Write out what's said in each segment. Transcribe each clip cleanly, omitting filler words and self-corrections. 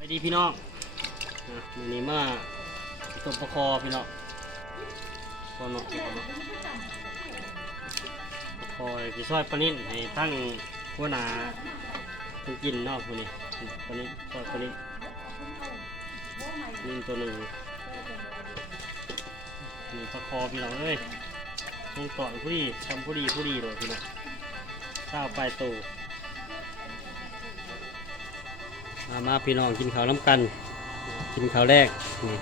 ไปดีพี่น้องวันนี้มาตบประคอพี่น้องประคอกี่ซอยปลานิ่นให้ตั้งหัวหนาเป็นกินเนาะพวกนี้ปลานิ่นซอยปลานิ่นนิ่นตัวหนึ่งนี่ประคอพี่น้องเอ้ยทรงต่อผู้ดีทำผู้ดีเลยพี่น้องข้าวปลายโตมาพี่น้องกินข้าวน้ำกันกินข้าวแรกนี่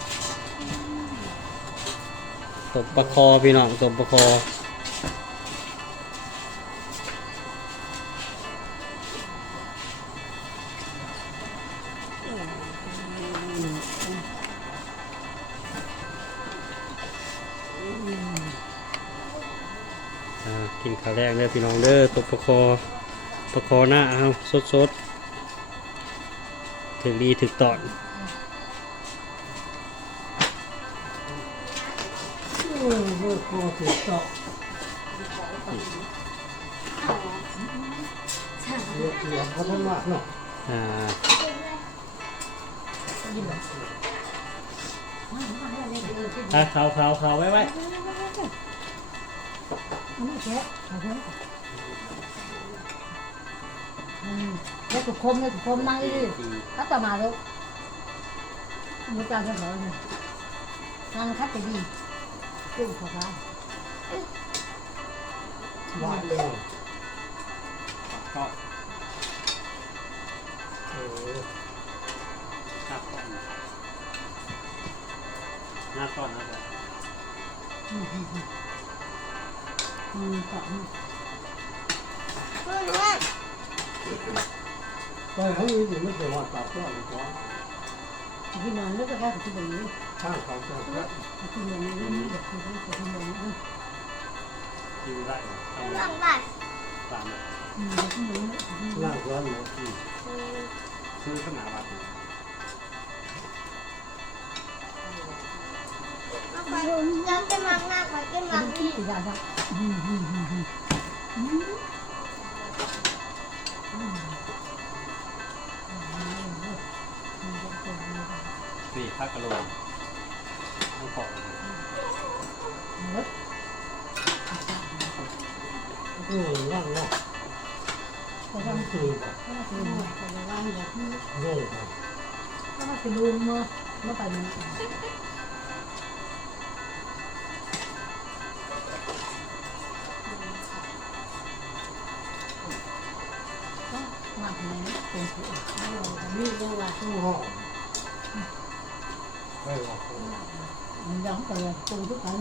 ตบประคอพี่น้องตบประคอกินข้าวแรกเด้อพี่น้องเด้อตบประคอหน้าเอาสดถึงดีถึงตอนคอถึงตอนเสียงเขาทำมากเนาะเขาไว้แล้วก็คมนั่งดิถ้าจะมาแล้วมือจานจะเหรอเนี่ยนั่งคัดไปดีจุ่มเข้าไปหวานเลยก็หน้าก้อนนะครับต่อก็ให้อยู่ไม่ถึงวันตัดก็หรือเปล่าที่นอนแล้วก็แค่ที่ตรงนี้ช่างเขาจะที่นอนนี่แบบที่นอนที่นอนนี่กินได้หลังบ้านตามที่นอนนั่งร้อนเนาะซื้อขนาดบัตรยังจะมังหน้าขอกินมังนี่ ที่ยาจ้ะสี่พักกะโลต้องขอนั่งเนาะก็ต้อง คือแบบ คือแต่ว่าแบบนี้ โง่ไป ก็มาเป็นลุงเมื่อไปนี้ก็มาทำไมเป็นผู้นี่ก็ว่า ตู้ห้องไม่หรอก ย้อมไปเลยตูทุกครั้ง